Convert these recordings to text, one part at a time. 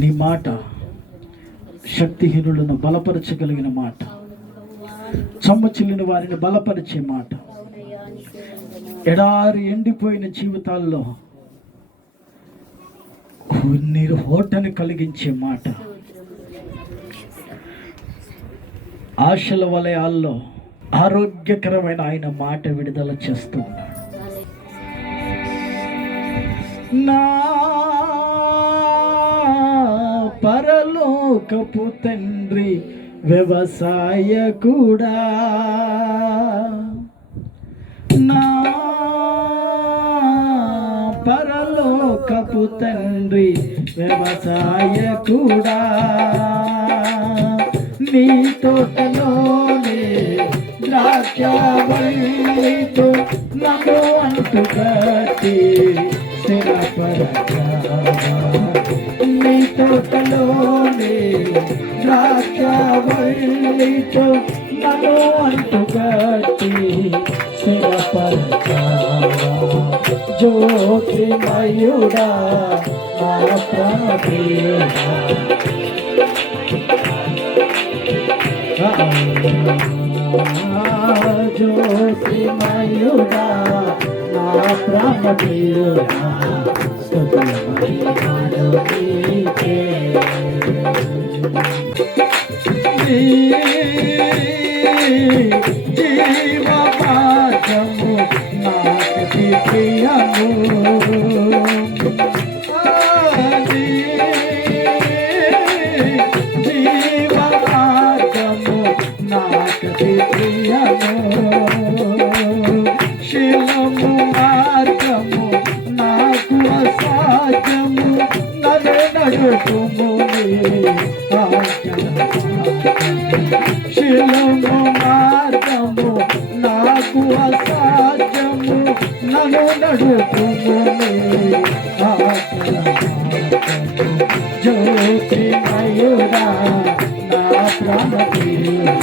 నీ మాట శక్తిహీనులను బలపరచగలిగిన మాట, చెమ్మచిల్లిన వారిని బలపరిచే మాట, ఎడారి ఎండిపోయిన జీవితాల్లో నీరు హోటను కలిగించే మాట, ఆశల వలయాల్లో ఆరోగ్యకరమైన ఆయన మాట విడుదల చేస్తూ ఉన్నాడు. నా పరలోకపు తండ్రి వ్యవసాయకుడా, నా పరలోకపు తండ్రి వ్యవసాయకుడా, నీ తోటలోనే ద్రాక్షవల్లితో నన్ను అంటుకట్టి స్థిరపరచావా, నీ తోటలోనే ద్రాక్షవల్లితో నన్ను అంటుకట్టి స్థిరపరచావా, జ్యోతిమయుడా నా ప్రాణప్రియుడా, జ్యోతిమయుడా నా ప్రాణప్రియుడా, స్తుతిమహిమలు నీకే. జీవమార్గము నాకతి ప్రియము, జీవమార్గము నాకతి ప్రియము, శిలము మార్గము నాకు అసాధ్యము, నన్ను నడుపుము శిలము మార్గము నాకు అసాధ్యము, నన్ను నడుపుము జ్యోతిమయుడా నా ప్రాణప్రియుడా,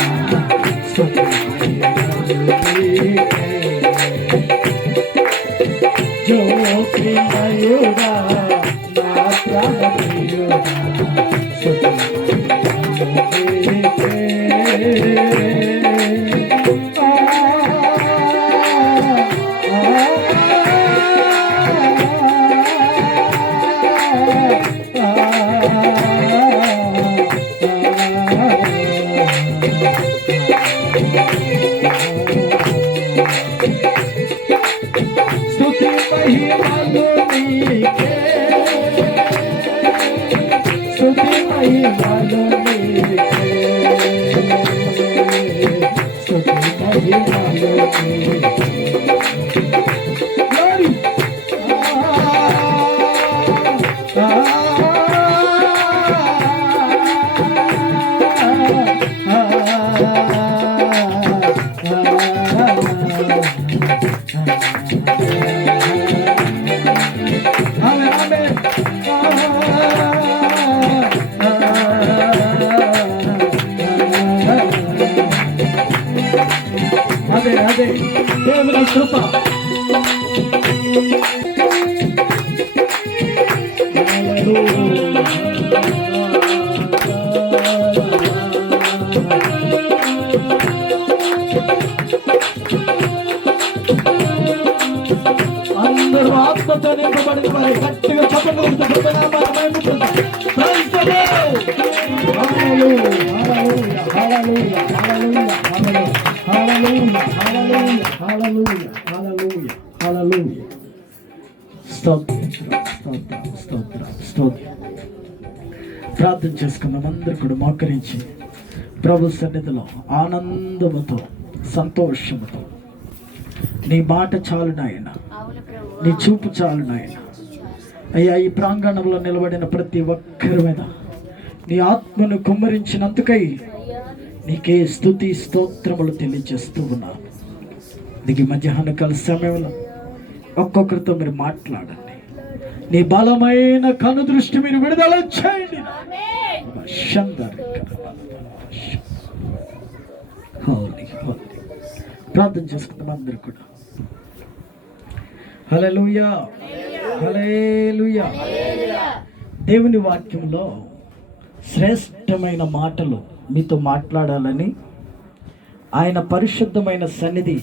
జ్యోతిమయుడా నా మహిమలు నీకే, స్తుతి మహిమలు నీకే. Glory. అదే దేవుని కృప. అందరూ ఆత్మతో నింపబడిన వారి గట్టిగా చెప్పగలుగుతారు. ప్రార్థన చేసుకున్నాం. అందరూ కూడా మోకరించి ప్రభు సన్నిధిలో ఆనందముతో సంతోషముతో, నీ మాట చాలు నాయన, నీ చూపు చాలు నాయన. అయ్యా, ఈ ప్రాంగణంలో నిలబడిన ప్రతి ఒక్కరి మీద నీ ఆత్మను కుమ్మరించినందుకై నీకే స్తుతి స్తోత్రములు తెలియజేస్తూ ఉన్నాను. దిగి మధ్యాహ్న కాల సమయంలో ఒక్కొక్కరితో మీరు మాట్లాడండి. నీ బలమైన కను దృష్టి మీరు విడుదల చేయండి. ప్రార్థన చేసుకుందాం అందరూ కూడా. హల్లెలూయా, హల్లెలూయా. దేవుని వాక్యంలో శ్రేష్టమైన మాటలు మీతో మాట్లాడాలని, ఆయన పరిశుద్ధమైన సన్నిధి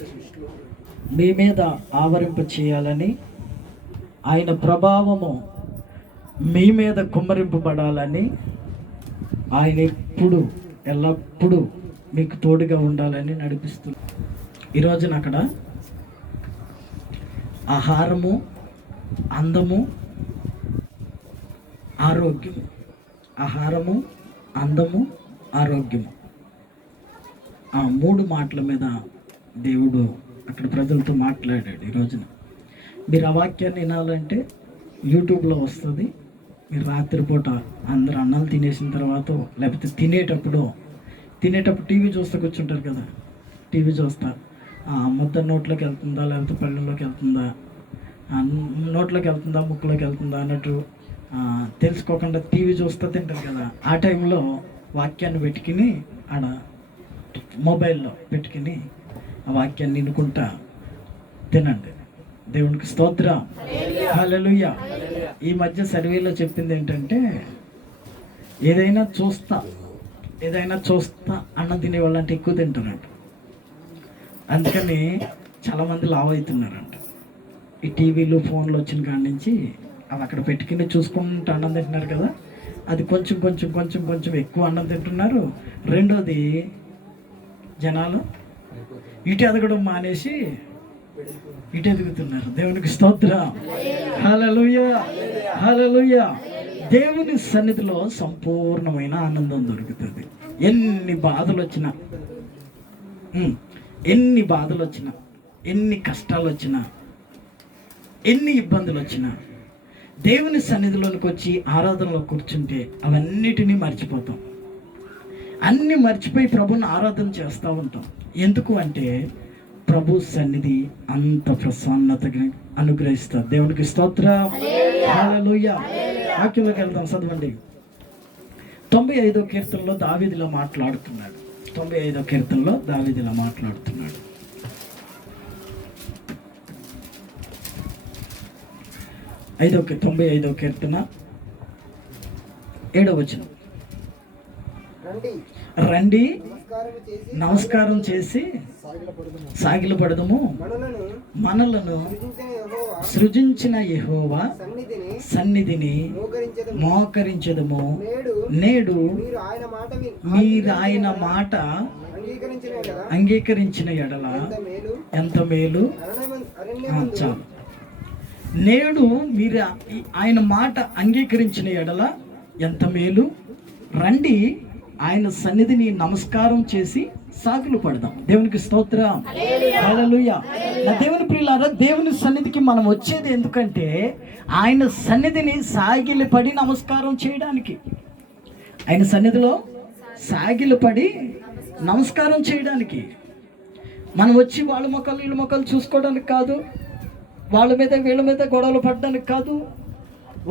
మీ మీద ఆవరింప చేయాలని, ఆయన ప్రభావము మీ మీద కుమ్మరింపబడాలని, ఆయన ఎప్పుడు ఎల్లప్పుడూ మీకు తోడుగా ఉండాలని నడిపిస్తుంది. ఈరోజున అక్కడ ఆహారము, అందము, ఆరోగ్యము, ఆహారము, అందము, ఆరోగ్యము, ఆ మూడు మాటల మీద దేవుడు అక్కడ ప్రజలతో మాట్లాడాడు. ఈ రోజున మీరు ఆ వాక్యాన్ని వినాలంటే యూట్యూబ్లో వస్తుంది. మీరు రాత్రిపూట అందరు అన్నాలు తినేసిన తర్వాత, లేకపోతే తినేటప్పుడు టీవీ చూస్తూ కూర్చుంటారు కదా, టీవీ చూస్తా ముద్ద నోట్లోకి వెళ్తుందా, లేకపోతే పళ్ళలోకి వెళ్తుందా, నోట్లోకి వెళ్తుందా, ముక్కులోకి వెళ్తుందా అన్నట్టు తెలుసుకోకుండా టీవీ చూస్తూ తింటారు కదా. ఆ టైంలో వాక్యాన్ని పెట్టుకుని ఆడ మొబైల్లో పెట్టుకుని ఆ వాక్యాన్ని వినుకుంటా తినండి. దేవునికి స్తోత్రం, హల్లెలూయా. ఈ మధ్య సర్వేలో చెప్పింది ఏంటంటే, ఏదైనా చూస్తా అన్నం తినే వాళ్ళంటే ఎక్కువ తింటారంట. అందుకని చాలామంది లావు అవుతున్నారంట. ఈ టీవీలు ఫోన్లు వచ్చిన కాడి నుంచి అవి అక్కడ పెట్టుకుని చూసుకుంటూ అన్నం తింటున్నారు కదా, అది కొంచెం కొంచెం కొంచెం కొంచెం ఎక్కువ అన్నం తింటున్నారు. రెండోది, జనాలు ఇటు ఎదగడం మానేసి ఇటు ఎదుగుతున్నారు. దేవునికి స్తోత్రం, హల్లెలూయా, హల్లెలూయా. దేవుని సన్నిధిలో సంపూర్ణమైన ఆనందం దొరుకుతుంది. ఎన్ని బాధలు వచ్చినా, ఎన్ని కష్టాలు వచ్చినా, ఎన్ని ఇబ్బందులు వచ్చినా, దేవుని సన్నిధిలోనికి వచ్చి ఆరాధనలో కూర్చుంటే అవన్నిటినీ మర్చిపోతాం. అన్నీ మర్చిపోయి ప్రభుని ఆరాధన చేస్తూ ఉంటాం. ఎందుకు అంటే ప్రభు సన్నిధి అంత ప్రసన్నతగా అనుగ్రహిస్తారు. దేవునికి స్తోత్రం, హల్లెలూయా. వాక్యంలోకి వెళ్దాం, చదవండి. 95వ కీర్తనలో దావీదులా మాట్లాడుతున్నాడు. 95వ కీర్తనలో దావీదులా మాట్లాడుతున్నాడు. 95వ కీర్తన 7వ వచనం. రండి, నమస్కారం చేసి సాగిలపడదము. మనలను సృజించిన యెహోవా సన్నిధిని మోకరించదము. నేడు మీరు ఆయన మాట అంగీకరించిన ఎడల ఎంత మేలు. చాలు. నేడు మీరు ఆయన మాట అంగీకరించిన ఎడల ఎంత మేలు. రండి ఆయన సన్నిధిని నమస్కారం చేసి సాగిలు పడదాం. దేవునికి స్తోత్రం, హల్లెలూయా. నా దేవుని ప్రియులారా, దేవుని సన్నిధికి మనం వచ్చేది ఎందుకంటే ఆయన సన్నిధిని సాగిలి పడి నమస్కారం చేయడానికి. ఆయన సన్నిధిలో సాగిలు పడి నమస్కారం చేయడానికి. మనం వచ్చి వాళ్ళ మొక్కలు వీళ్ళ మొక్కలు చూసుకోవడానికి కాదు, వాళ్ళ మీద వీళ్ళ మీద గొడవలు పడడానికి కాదు,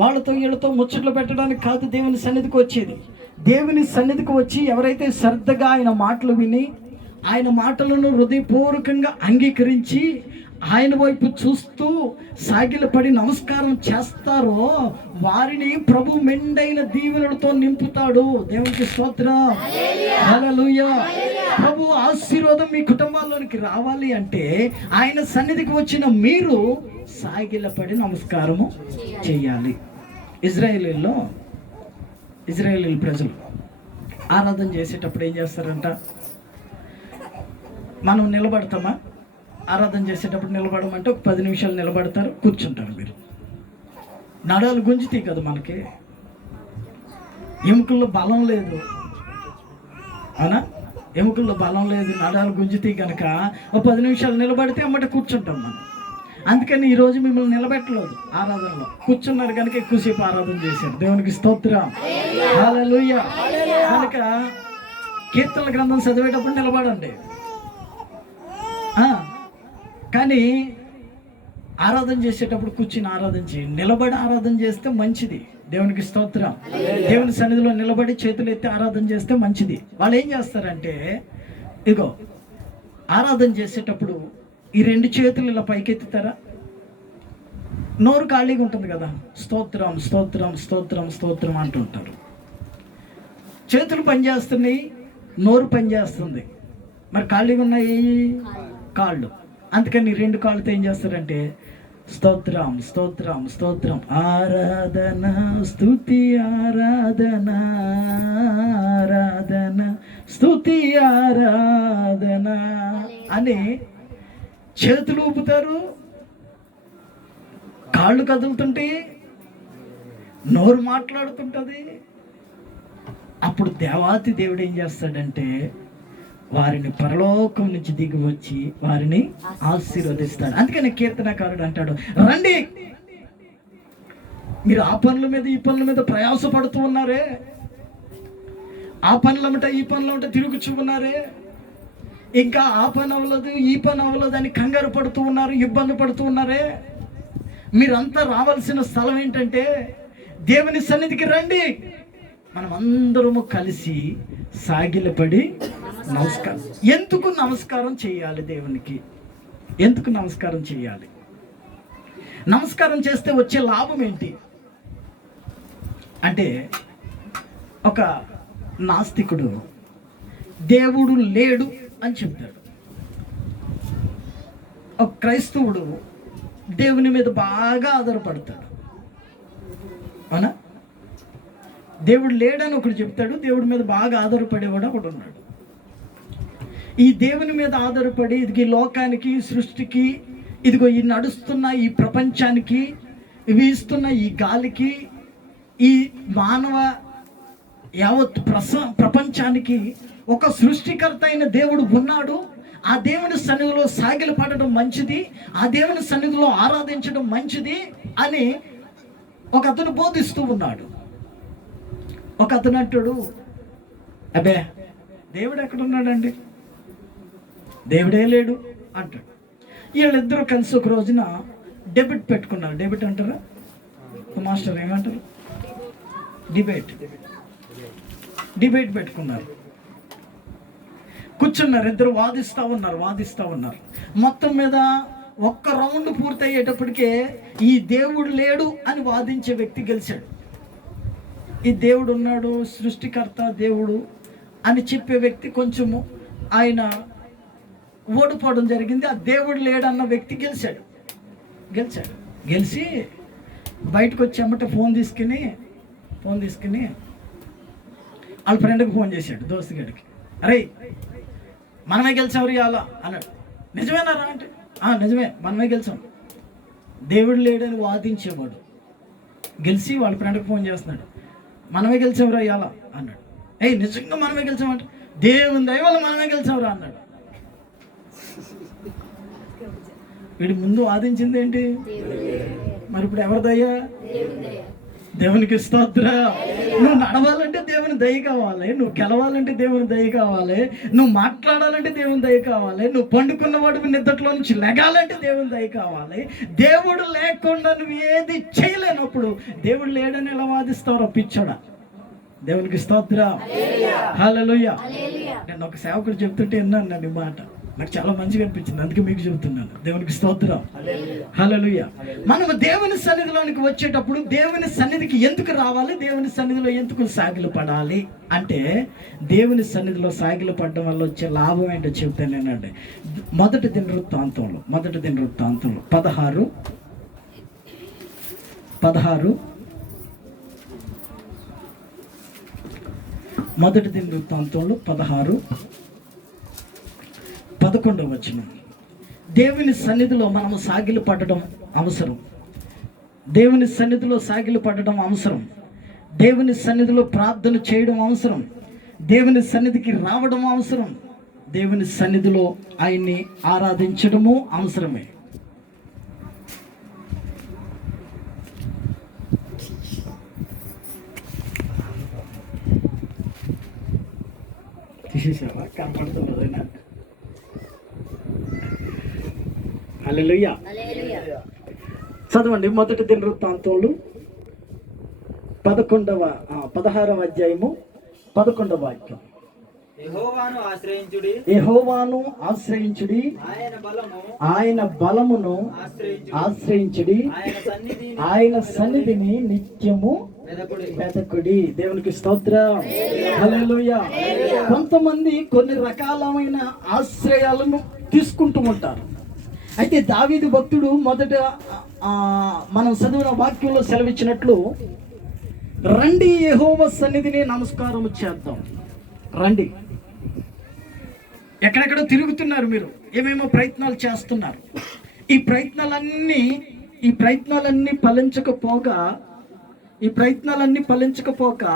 వాళ్ళతో వీళ్ళతో ముచ్చట్లు పెట్టడానికి కాదు దేవుని సన్నిధికి వచ్చేది. దేవుని సన్నిధికి వచ్చి ఎవరైతే శ్రద్ధగా ఆయన మాటలు విని ఆయన మాటలను హృదయపూర్వకంగా అంగీకరించి ఆయన వైపు చూస్తూ సాగిలపడి నమస్కారం చేస్తారో వారిని ప్రభు మెండైన దీవెనలతో నింపుతాడు. దేవునికి స్తోత్రం, హల్లెలూయా. ప్రభు ఆశీర్వాదం మీ కుటుంబాల్లోనికి రావాలి అంటే ఆయన సన్నిధికి వచ్చిన మీరు సాగిలపడి నమస్కారము చేయాలి. ఇజ్రాయేలీల ప్రజలు ఆరాధన చేసేటప్పుడు ఏం చేస్తారంట? మనం నిలబడతామా? ఆరాధన చేసేటప్పుడు నిలబడమంటే ఒక 10 నిమిషాలు నిలబడతారు, కూర్చుంటారు. మీరు నడాలు గుంజుతాయి కదా, మనకి ఎముకల్లో బలం లేదు, అవునా? ఎముకల్లో బలం లేదు, నడాలు గుంజుతాయి కనుక ఒక 10 నిమిషాలు నిలబడితే అమ్మట కూర్చుంటాం మనం. అందుకని ఈరోజు మిమ్మల్ని నిలబెట్టలేదు, ఆరాధనలో కూర్చున్నారు కనుక ఎక్కువసేపు ఆరాధన చేశారు. దేవునికి స్తోత్రం, హల్లెలూయా. కనుక కీర్తనల గ్రంథం చదివేటప్పుడు నిలబడండి, కానీ ఆరాధన చేసేటప్పుడు కూర్చుని ఆరాధన చేయండి. నిలబడి ఆరాధన చేస్తే మంచిది. దేవునికి స్తోత్రం. దేవుని సన్నిధిలో నిలబడి చేతులు ఎత్తి ఆరాధన చేస్తే మంచిది. వాళ్ళు ఏం చేస్తారంటే, ఇగో ఆరాధన చేసేటప్పుడు ఈ 2 చేతులు ఇలా పైకెత్తుతారా, నోరు ఖాళీగా ఉంటుంది కదా, స్తోత్రం స్తోత్రం స్తోత్రం స్తోత్రం అంటుంటారు. చేతులు పనిచేస్తున్నాయి, నోరు పనిచేస్తుంది, మరి ఖాళీగా ఉన్నాయి కాళ్ళు. అందుకని 2 కాళ్ళతో ఏం చేస్తారంటే స్తోత్రం స్తోత్రం స్తోత్రం, ఆరాధన స్తుతి ఆరాధన ఆరాధన స్తుతి ఆరాధన అని చేతులు ఊపుతారు, కాళ్ళు కదులుతుంటే, నోరు మాట్లాడుతుంటుంది. అప్పుడు దేవాతి దేవుడు ఏం చేస్తాడంటే వారిని పరలోకం నుంచి దిగి వచ్చి వారిని ఆశీర్వదిస్తాడు. అందుకని కీర్తనకారుడు అంటాడు, రండి, మీరు ఆ పనుల మీద ఈ పనుల మీద ప్రయాసపడుతూ ఉన్నారే, ఆ పనులమట ఈ పనులమట తిరుగుచూ ఉన్నారే, ఇంకా ఆ పని అవ్వలేదు ఈ పని అవ్వలేదు అని కంగారు పడుతూ ఉన్నారు, ఇబ్బంది పడుతూ ఉన్నారే, మీరంతా రావాల్సిన స్థలం ఏంటంటే దేవుని సన్నిధికి రండి. మనం అందరము కలిసి సాగిలపడి నమస్కారం. ఎందుకు నమస్కారం చేయాలి దేవునికి? ఎందుకు నమస్కారం చేయాలి? నమస్కారం చేస్తే వచ్చే లాభం ఏంటి అంటే, ఒక నాస్తికుడు దేవుడు లేడు అని చెప్తాడు, ఒక క్రైస్తవుడు దేవుని మీద బాగా ఆధారపడతాడు, అవునా? దేవుడు లేడని ఒకడు చెప్తాడు, దేవుడి మీద బాగా ఆధారపడేవాడు ఒకడు ఉన్నాడు. ఈ దేవుని మీద ఆధారపడి ఇది లోకానికి, సృష్టికి, ఇదిగో ఈ నడుస్తున్న ఈ ప్రపంచానికి, వీస్తున్న ఈ గాలికి, ఈ మానవ యావత్ ప్రపంచానికి ఒక సృష్టికర్త అయిన దేవుడు ఉన్నాడు. ఆ దేవుని సన్నిధిలో సాగిలు పడడం మంచిది, ఆ దేవుని సన్నిధిలో ఆరాధించడం మంచిది అని ఒక అతను బోధిస్తూ ఉన్నాడు. ఒక అతను అంటాడు, అబ్బే దేవుడు ఎక్కడున్నాడండి, దేవుడే లేడు అంటాడు. వీళ్ళిద్దరూ కలిసి ఒక రోజున డెబిట్ పెట్టుకున్నారు. డెబిట్ అంటారా మాస్టర్, ఏమంటారు? డిబేట్ పెట్టుకున్నారు. కూర్చున్నారు, ఇద్దరు వాదిస్తూ ఉన్నారు. మొత్తం మీద ఒక్క రౌండ్ పూర్తయ్యేటప్పటికే ఈ దేవుడు లేడు అని వాదించే వ్యక్తి గెలిచాడు. ఈ దేవుడు ఉన్నాడు, సృష్టికర్త దేవుడు అని చెప్పే వ్యక్తి కొంచెము ఆయన ఓడిపోవడం జరిగింది. ఆ దేవుడు లేడన్న వ్యక్తి గెలిచాడు. గెలిచి బయటకు వచ్చి అమ్మట ఫోన్ తీసుకుని వాళ్ళ ఫ్రెండ్కి ఫోన్ చేశాడు, దోస్తుగడికి. అరే మనమే గెలిచాం అలా అన్నాడు. నిజమేనారా అంటే, నిజమే, మనమే గెలిచాం. దేవుడు లేడని వాదించేవాడు గెలిచి వాళ్ళ ఫ్రెండ్కి ఫోన్ చేస్తున్నాడు, మనమే గెలిచాంరా ఇలా అన్నాడు. నిజంగా మనమే గెలిచామంట. దేవుని దయ వల్ల మనమే గెలిచావురా అన్నాడు. వీడి ముందు వాదించింది ఏంటి? మరి ఇప్పుడు ఎవరి దయ? దేవునికి స్తోత్రం. నువ్వు నడవాలంటే దేవుని దయ కావాలి, నువ్వు గెలవాలంటే దేవుని దయ కావాలి, నువ్వు మాట్లాడాలంటే దేవుని దయ కావాలి, నువ్వు పండుకున్న వాడికి నిద్రలో నుంచి లెగాలంటే దేవుని దయ కావాలి. దేవుడు లేకుండా నువ్వు ఏది చేయలేనప్పుడు దేవుడు లేడని ఎలా వాదిస్తావు పిచ్చోడా? దేవునికి స్తోత్రం. హల్లెలూయా. నేను ఒక సేవకుడు చెప్తుంటే విన్నాను నన్ను ఈ మాట, నాకు చాలా మంచిగా అనిపించింది, అందుకే మీకు చెబుతున్నాను. దేవునికి స్తోత్రం. హల్లెలూయా. మనము దేవుని సన్నిధిలోనికి వచ్చేటప్పుడు దేవుని సన్నిధికి ఎందుకు రావాలి, దేవుని సన్నిధిలో ఎందుకు సాగిలు పడాలి అంటే, దేవుని సన్నిధిలో సాగిలు పడడం వల్ల వచ్చే లాభం ఏంటో చెప్తాను నేనండి. మొదటి దినవృత్తాంతంలో 16 మొదటి దినవృత్తాంతంలో 16:11 దేవుని సన్నిధిలో మనము సాగిలు పడడం అవసరం. దేవుని సన్నిధిలో సాగిలు పడడం అవసరం. దేవుని సన్నిధిలో ప్రార్థన చేయడం అవసరం. దేవుని సన్నిధికి రావడం అవసరం. దేవుని సన్నిధిలో ఆయన్ని ఆరాధించడము అవసరమే. తీసేసావా? కనపడుతున్నదేనా? హల్లెలూయా. చదవండి మొదటి దినవృత్తాంతములు 16వ అధ్యాయము 11వ వాక్యం. యెహోవాను ఆశ్రయించుడి, ఆయన బలమును ఆశ్రయించుడి, ఆయన సన్నిధిని నిత్యము వెతకుడి. దేవునికి స్తోత్రం. హల్లెలూయా. కొంతమంది కొన్ని రకాలమైన ఆశ్రయాలను తీసుకుంటూ ఉంటారు. అయితే దావీదు భక్తుడు మొదట మనం చదివిన వాక్యంలో సెలవిచ్చినట్లు, రండి యెహోవా సన్నిధిని నమస్కారం చేద్దాం. రండి. ఎక్కడెక్కడో తిరుగుతున్నారు మీరు, ఏమేమో ప్రయత్నాలు చేస్తున్నారు. ఈ ప్రయత్నాలన్నీ ఫలించకపోగా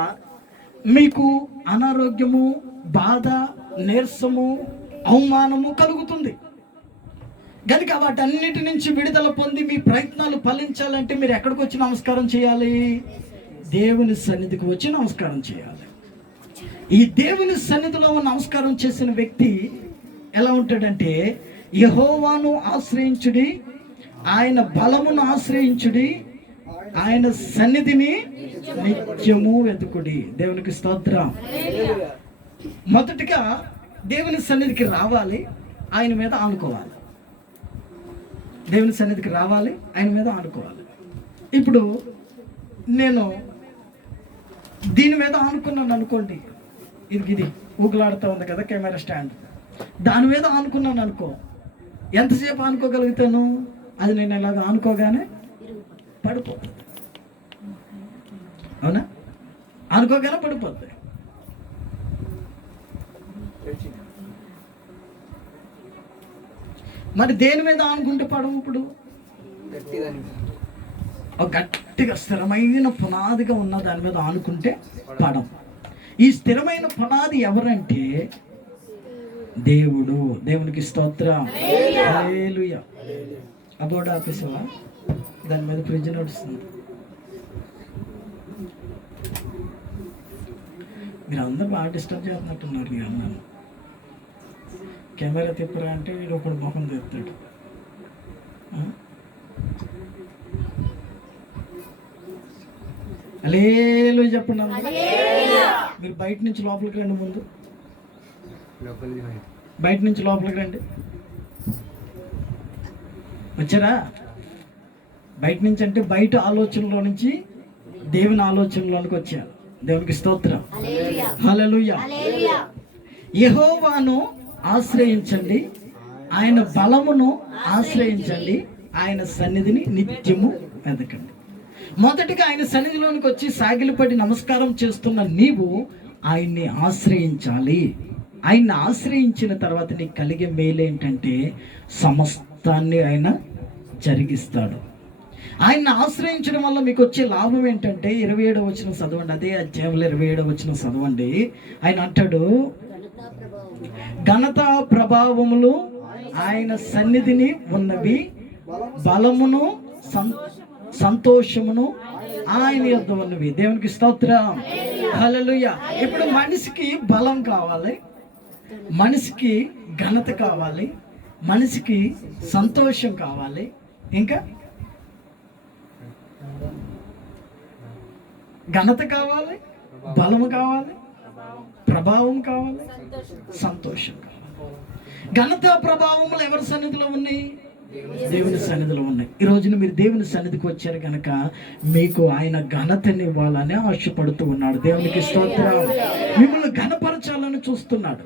మీకు అనారోగ్యము, బాధ, నీరసము, అవమానము కలుగుతుంది. కనుక వాటన్నిటి నుంచి విడుదల పొంది మీ ప్రయత్నాలు ఫలించాలంటే మీరు ఎక్కడికి వచ్చి నమస్కారం చేయాలి? దేవుని సన్నిధికి వచ్చి నమస్కారం చేయాలి. ఈ దేవుని సన్నిధిలో నమస్కారం చేసిన వ్యక్తి ఎలా ఉంటాడంటే, యెహోవాను ఆశ్రయించుడి, ఆయన బలమును ఆశ్రయించుడి, ఆయన సన్నిధిని నిత్యము వెతుకుడి. దేవునికి స్తోత్రం. మొదటిగా దేవుని సన్నిధికి రావాలి, ఆయన మీద ఆనుకోవాలి. దేవుని సన్నిధికి రావాలి, ఆయన మీద ఆనుకోవాలి. ఇప్పుడు నేను దీని మీద ఆనుకున్నాను అనుకోండి, ఇది ఊగులాడుతూ ఉంది కదా కెమెరా స్టాండ్, దాని మీద ఆనుకున్నాను అనుకో, ఎంతసేపు ఆనుకోగలుగుతాను? అది నేను ఇలాగ ఆనుకోగానే పడిపోతుంది. అవునా? ఆనుకోగానే పడిపోతుంది. మరి దేని మీద ఆనుకుంటే పడవు? ఇప్పుడు గట్టిగా స్థిరమైన పునాదిగా ఉన్న దాని మీద ఆనుకుంటే పడం. ఈ స్థిరమైన పునాది ఎవరంటే దేవుడు. దేవునికి స్తోత్రం. హల్లెలూయా. అబోర్డ్ ఆపేసావా? దాని మీద ఫ్రిడ్జ్ నడుస్తుంది. మీరు అందరూ బాగా డిస్టర్బ్ చేస్తున్నట్టున్నారు. నేను అన్నాను కెమెరా తిప్పరా అంటే వీడు ఒకడు మొహం తెస్తాడు. హల్లెలూయా చెప్పండి. మీరు బయట నుంచి లోపలికి రండి. ముందు బయట నుంచి లోపలికి రండి. వచ్చారా? బయట నుంచి అంటే బయట ఆలోచనలో నుంచి దేవుని ఆలోచనలోనికి వచ్చారు. దేవునికి స్తోత్రం. హల్లెలూయా. యెహోవాను ఆశ్రయించండి, ఆయన బలమును ఆశ్రయించండి, ఆయన సన్నిధిని నిత్యము వెతకండి. మొదటిగా ఆయన సన్నిధిలోనికి వచ్చి సాగిలపడి నమస్కారం చేస్తున్న నీవు ఆయన్ని ఆశ్రయించాలి. ఆయన్ని ఆశ్రయించిన తర్వాత నీకు కలిగే మేలు ఏంటంటే సమస్తాన్ని ఆయన జరిగిస్తాడు. ఆయన్ని ఆశ్రయించడం వల్ల మీకు వచ్చే లాభం ఏంటంటే 27వ వచనం చదవండి, అదే అధ్యాయంలో 27వ వచనం చదవండి. ఆయన అంటాడు, ఘనత ప్రభావములు ఆయన సన్నిధిని ఉన్నవి, బలమును సంతోషమును ఆయన యొద్ద ఉన్నవి. దేవునికి స్తోత్రం, హల్లెలూయా. ఇప్పుడు మనిషికి బలం కావాలి, మనిషికి ఘనత కావాలి, మనిషికి సంతోషం కావాలి, ఇంకా ఘనత కావాలి, బలము కావాలి, ప్రభావం కావాలి, సంతోషం కావాలి. ఘనత ప్రభావములు ఎవరి సన్నిధిలో ఉన్నాయి? దేవుని సన్నిధిలో ఉన్నాయి. ఈ రోజున మీరు దేవుని సన్నిధికి వచ్చారు కనుక మీకు ఆయన ఘనతని ఇవ్వాలని ఆశపడుతూ ఉన్నాడు. దేవునికి స్తోత్రం. మిమ్మల్ని ఘనపరచాలని చూస్తున్నాడు.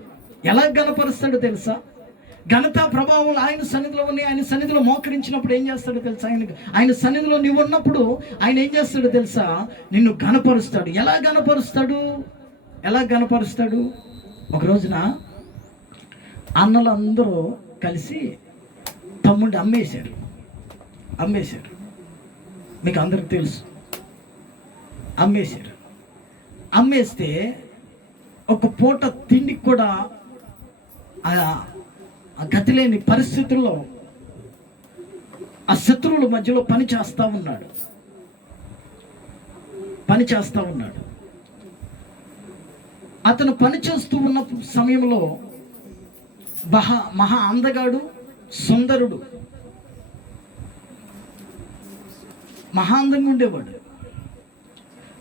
ఎలా ఘనపరుస్తాడో తెలుసా? ఘనత ప్రభావం ఆయన సన్నిధిలో ఉన్నాయి. ఆయన సన్నిధిలో మోకరించినప్పుడు ఏం చేస్తాడో తెలుసా? ఆయన సన్నిధిలో నువ్వు ఉన్నప్పుడు ఆయన ఏం చేస్తాడో తెలుసా? నిన్ను ఘనపరుస్తాడు. ఎలా ఘనపరుస్తాడు? ఎలా ఘనపరుస్తాడు? ఒక రోజున అన్నలందరూ కలిసి తమ్ముడిని అమ్మేశారు. మీకు అందరికి తెలుసు, అమ్మేస్తే ఒక పూట తిండికి కూడా గతి లేని పరిస్థితుల్లో ఆ శత్రువుల మధ్యలో పని చేస్తూ ఉన్నాడు. అతను పని చేస్తూ ఉన్న సమయంలో మహా అందగాడు, సుందరుడు, మహా అందంగా ఉండేవాడు.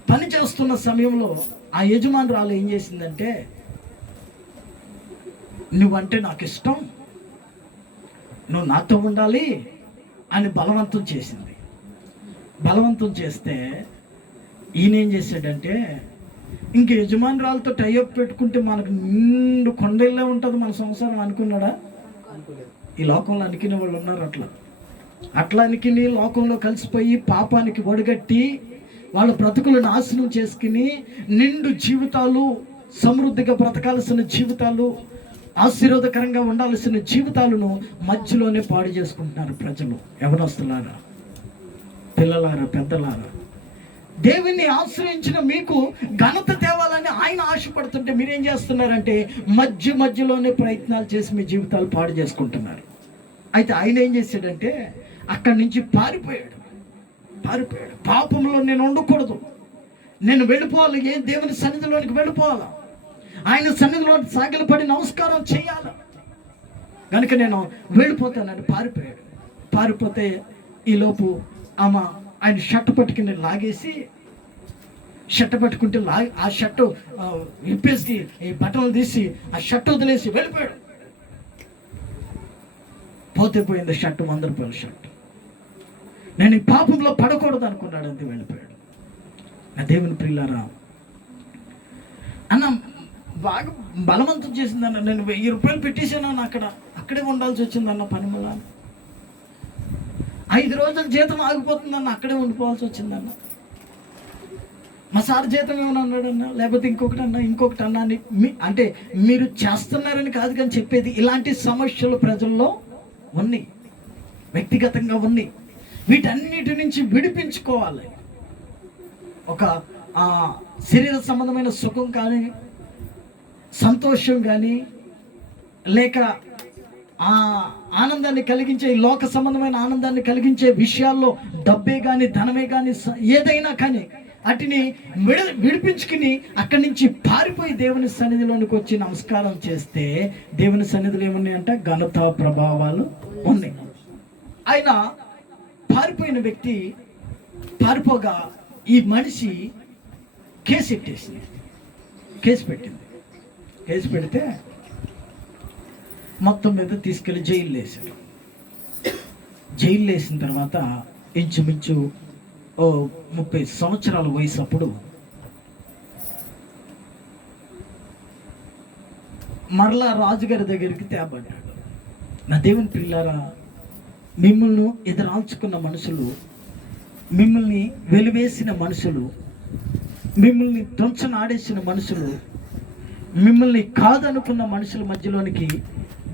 పని చేస్తున్న సమయంలో ఆ యజమానురాలు ఏం చేసిందంటే, నువ్వంటే నాకు ఇష్టం, నువ్వు నాతో ఉండాలి అని బలవంతం చేసింది. బలవంతం చేస్తే ఈయన ఏం చేశాడంటే, ఇంక యజమానురాలతో టైఅప్ పెట్టుకుంటే మనకు నిండు కొండలే ఉంటుంది మన సంసారం అనుకున్నాడా? ఈ లోకంలో అనుకునే వాళ్ళు ఉన్నారు. అట్లా అనుకుని లోకంలో కలిసిపోయి పాపానికి ఒడిగట్టి వాళ్ళ బ్రతుకులను నాశనం చేసుకుని నిండు జీవితాలు, సమృద్ధిగా బ్రతకాల్సిన జీవితాలు, ఆశీర్వాదకరంగా ఉండాల్సిన జీవితాలను మధ్యలోనే పాడు చేసుకుంటున్నారు ప్రజలు. యవనస్తులారా, పిల్లలారా, పెద్దలారా, దేవుణ్ణి ఆశ్రయించిన మీకు ఘనత తేవాలని ఆయన ఆశపడుతుంటే మీరేం చేస్తున్నారంటే మధ్యలోనే ప్రయత్నాలు చేసి మీ జీవితాలు పాడు చేసుకుంటున్నారు. అయితే ఆయన ఏం చేశాడంటే అక్కడి నుంచి పారిపోయాడు. పాపంలో నేను ఉండకూడదు, నేను వెళ్ళిపోవాలి, దేవుని సన్నిధిలోనికి వెళ్ళిపోవాలి, ఆయన సన్నిధిలో సాగిలపడి నమస్కారం చేయాలి, కనుక నేను వెళ్ళిపోతానని పారిపోతే ఈలోపు ఆయన షర్ట్ పట్టుకుని లాగేసి, షర్ట్ పట్టుకుంటే ఆ షర్టు విప్పేసి ఈ బట్టలు తీసి ఆ షర్ట్ వదిలేసి వెళ్ళిపోయాడు. పోయింది షర్టు, 100 రూపాయల షర్ట్. నేను ఈ పాపంలో పడకూడదు అనుకున్నాడు, అంతే వెళ్ళిపోయాడు. నా దేవుని ప్రియులారా, అన్న బాగా బలవంతం చేసిందన్న, నేను 1000 రూపాయలు పెట్టేశాను అక్కడే ఉండాల్సి వచ్చిందన్న పని వల్ల. 5 రోజుల జీతం ఆగిపోతుందన్న, అక్కడే ఉండిపోవాల్సి వచ్చిందన్న. మా సార్ జీతం ఏమన్నా అన్నాడన్నా, లేకపోతే ఇంకొకటి అన్నా అంటే మీరు చేస్తున్నారని కాదు కానీ చెప్పేది, ఇలాంటి సమస్యలు ప్రజల్లో ఉన్నాయి, వ్యక్తిగతంగా ఉన్నాయి. వీటన్నిటి నుంచి విడిపించుకోవాలి. ఒక శరీర సంబంధమైన సుఖం కానీ, సంతోషం కానీ, లేక ఆనందాన్ని కలిగించే, లోక సంబంధమైన ఆనందాన్ని కలిగించే విషయాల్లో డబ్బే కానీ, ధనమే కానీ, ఏదైనా కానీ వాటిని విడిపించుకుని అక్కడి నుంచి పారిపోయి దేవుని సన్నిధిలోనికి వచ్చి నమస్కారం చేస్తే దేవుని సన్నిధిలో ఏమున్నాయంటే ఘనత ప్రభావాలు ఉన్నాయి. ఆయన పారిపోయిన వ్యక్తి పారిపోగా ఈ మనిషి కేసు పెట్టింది. కేసు పెడితే మొత్తం మీద తీసుకెళ్ళి జైలు వేసిన తర్వాత ఇంచుమించు 30 సంవత్సరాల వయసు అప్పుడు మరలా రాజుగారి దగ్గరికి తేబడ్డాడు. నా దేవుని పిల్లారా, మిమ్మల్ని ఎదురాల్చుకున్న మనుషులు, మిమ్మల్ని వెలివేసిన మనుషులు, మిమ్మల్ని ధ్వంసనాడేసిన మనుషులు, మిమ్మల్ని కాదనుకున్న మనుషుల మధ్యలోనికి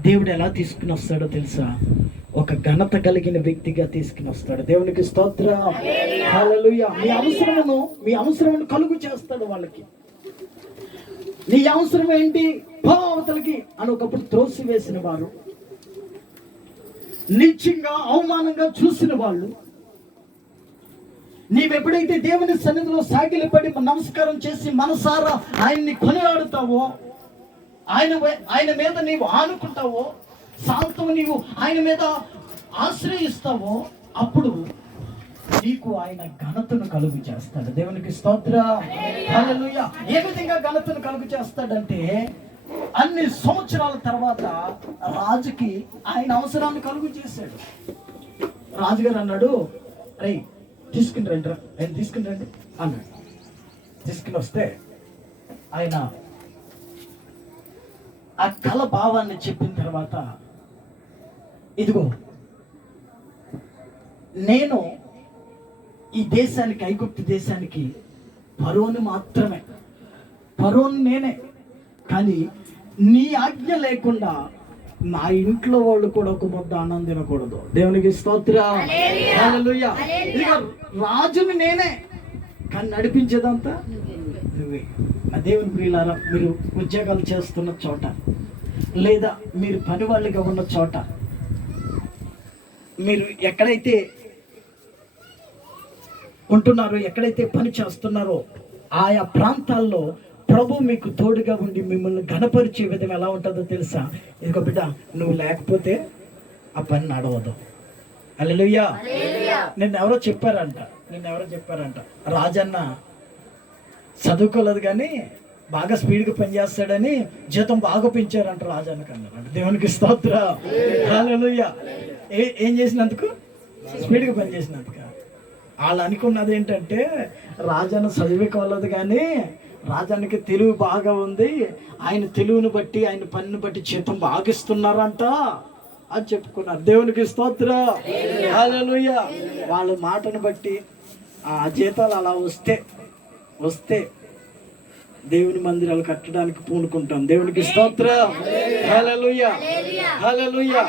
దేవుడు ఎలా తీసుకుని వస్తాడో తెలుసా? ఒక ఘనత కలిగిన వ్యక్తిగా తీసుకుని వస్తాడు. దేవునికి స్తోత్రం. హల్లెలూయా. మీ అవసరమును కలుగు చేస్తాడు వాళ్ళకి. నీ అవసరం ఏంటి? అవతలకి అని ఒకప్పుడు త్రోసి వేసిన వారు, నీచంగా అవమానంగా చూసిన వాళ్ళు, నీవెప్పుడైతే దేవుని సన్నిధిలో సాగిలపడి నమస్కారం చేసి మనసారా ఆయన్ని కొనియాడుతావో, ఆయన మీద నీవు ఆనుకుంటావో, శాంతం నీవు ఆయన మీద ఆశ్రయిస్తావో, అప్పుడు నీకు ఆయన ఘనతను కలుగు చేస్తాడు. దేవునికి స్తోత్రం. హల్లెలూయా. ఏ విధంగా ఘనతను కలుగు చేస్తాడంటే, అన్ని సంవత్సరాల తర్వాత రాజుకి ఆయన అవసరాన్ని కలుగు చేశాడు. రాజుగారు అన్నాడు, రే తీసుకుని రండి రా, ఆయన తీసుకుని రండి అన్నాడు. తీసుకుని వస్తే ఆయన ఆ కళ భావాన్ని చెప్పిన తర్వాత, ఇదిగో నేను ఈ దేశానికి, ఐగుప్తు దేశానికి ఫరోని మాత్రమే, ఫరోని నేనే, కానీ నీ ఆజ్ఞ లేకుండా నా ఇంట్లో వాళ్ళు కూడా ఒక ముద్ద అన్నం తినకూడదు. దేవునికి స్తోత్రం. హల్లెలూయా. రాజుని నేనే, కానీ నడిపించేదంతా నువ్వే. నా దేవుని ప్రియులారా, మీరు ఉద్యోగాలు చేస్తున్న చోట, లేదా మీరు పని వాళ్ళుగా ఉన్న చోట, మీరు ఎక్కడైతే ఉంటున్నారో, ఎక్కడైతే పని చేస్తున్నారో, ఆయా ప్రాంతాల్లో ప్రభు మీకు తోడుగా ఉండి మిమ్మల్ని ఘనపరిచే విధం ఎలా ఉంటుందో తెలుసా? ఇదిగో బిడ్డ, నువ్వు లేకపోతే ఆ పని నడవదు. హల్లెలూయా. నిన్నెవరో చెప్పారంట, రాజన్న చదువుకోలేదు కానీ బాగా స్పీడ్గా పనిచేస్తాడని జీతం బాగా పెంచారంట రాజన్నకి అన్నారంట. దేవునికి స్తోత్రం. హల్లెలూయా. ఏం చేసినందుకు? స్పీడ్గా పనిచేసినందుకు. వాళ్ళు అనుకున్నది ఏంటంటే, రాజన్న చదువుకోలేదు కానీ రాజానికి తెలివి బాగా ఉంది, ఆయన తెలివిని బట్టి, ఆయన పనిని బట్టి జీతం బాగా ఇస్తున్నారంట అని చెప్పుకున్నారు. దేవునికి స్తోత్రం. హల్లెలూయా. వాళ్ళ మాటను బట్టి ఆ జీతాలు అలా వస్తే దేవుని మందిరాలు కట్టడానికి పూనుకుంటాం. దేవునికి స్తోత్రం. హల్లెలూయా. హల్లెలూయా.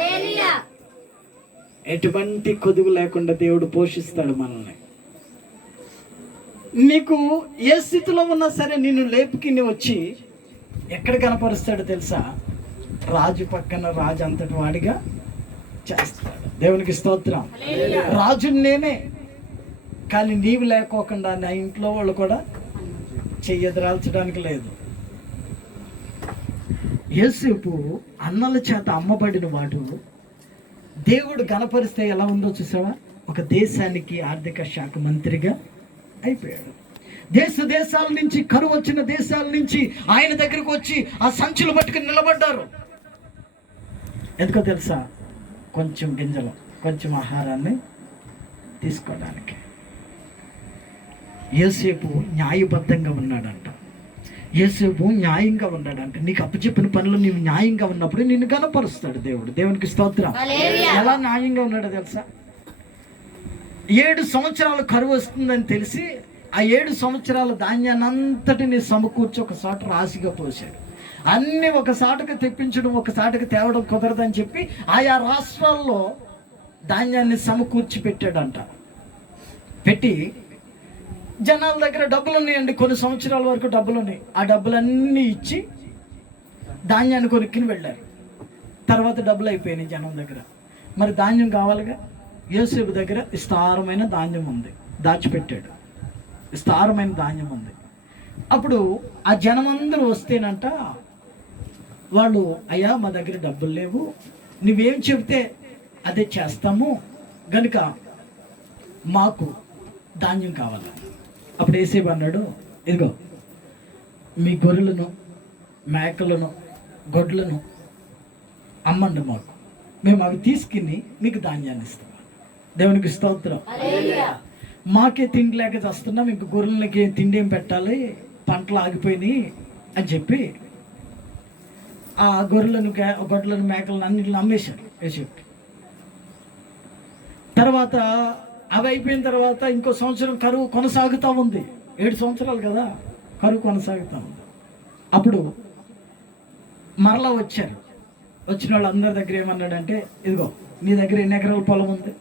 ఎటువంటి కొదువు లేకుండా దేవుడు పోషిస్తాడు మనల్ని. నీకు ఏ స్థితిలో ఉన్నా సరే నిన్ను లేపుకిని వచ్చి ఎక్కడ కనపరుస్తాడు తెలుసా? రాజు పక్కన రాజు అంతటి వాడిగా చేస్తాడు. దేవునికి స్తోత్రం. రాజుని నేనే, కానీ నీవు లేకోకుండా నా ఇంట్లో వాళ్ళు కూడా చెయ్యదరాల్చడానికి లేదు. యోసేపు అన్నల చేత అమ్మబడిన వాడు దేవుడు గణపరిస్తే ఎలా ఉందో చూసావా? ఒక దేశానికి ఆర్థిక శాఖ మంత్రిగా అయిపోయాడు. దేశాల నుంచి, కరువు వచ్చిన దేశాల నుంచి ఆయన దగ్గరకు వచ్చి ఆ సంచులు పట్టుకుని నిలబడ్డారు. ఎందుకో తెలుసా? కొంచెం గింజలు, కొంచెం ఆహారాన్ని తీసుకోవడానికి. యోసేపు న్యాయబద్ధంగా ఉన్నాడంట. యోసేపు న్యాయంగా ఉన్నాడంట. నీకు అప్పచెప్పిన పనులు నీవు న్యాయంగా ఉన్నప్పుడు నిన్ను కనపరుస్తాడు దేవుడు. దేవునికి స్తోత్రం. ఎలా న్యాయంగా ఉన్నాడో తెలుసా? 7 సంవత్సరాలు కరువు వస్తుందని తెలిసి ఆ 7 సంవత్సరాల ధాన్యాన్ని అంతటిని సమకూర్చి ఒక చోట రాశిగా పోసాడు. అన్ని ఒక సాటుకు తెప్పించడం, ఒక సాటుకు తేవడం కుదరదని చెప్పి ఆయా రాష్ట్రాల్లో ధాన్యాన్ని సమకూర్చి పెట్టాడంట. పెట్టి జనాల దగ్గర డబ్బులు ఉన్నాయండి, కొన్ని సంవత్సరాల వరకు డబ్బులు ఉన్నాయి. ఆ డబ్బులన్నీ ఇచ్చి ధాన్యాన్ని కొనుక్కుని వెళ్ళారు. తర్వాత డబ్బులు అయిపోయినాయి జనం దగ్గర. మరి ధాన్యం కావాలిగా. యోసేపు దగ్గర విస్తారమైన ధాన్యం ఉంది, దాచిపెట్టాడు. విస్తారమైన ధాన్యం ఉంది. అప్పుడు ఆ జనమందరూ వస్తేనంట వాళ్ళు, అయ్యా మా దగ్గర డబ్బులు లేవు, నువ్వేం చెబితే అదే చేస్తాము, గనుక మాకు ధాన్యం కావాలి. అప్పుడు యోసేపు అన్నాడు, ఇదిగో మీ గొర్రెలను, మేకలను, గొడ్లను అమ్మండి మాకు, మేము అవి తీసుకుని మీకు ధాన్యాన్ని ఇస్తాం. దేవునికి స్తోత్రం. మాకే తిండి లేక చేస్తున్నాం, ఇంక గొర్రెలకి తిండి ఏం పెట్టాలి, పంటలు ఆగిపోయినాయి అని చెప్పి ఆ గొర్రెలను, గొడ్లను, మేకలను అన్నింటిని అమ్మేశారు యోసేపు. తర్వాత అవి అయిపోయిన తర్వాత ఇంకో సంవత్సరం కరువు కొనసాగుతూ ఉంది. 7 సంవత్సరాలు కదా కరువు కొనసాగుతూ ఉంది. అప్పుడు మరలా వచ్చారు. వచ్చిన వాళ్ళందరి దగ్గర ఏమన్నాడంటే, ఇదిగో నీ దగ్గర ఎన్ని ఎకరాల పొలం ఉంది,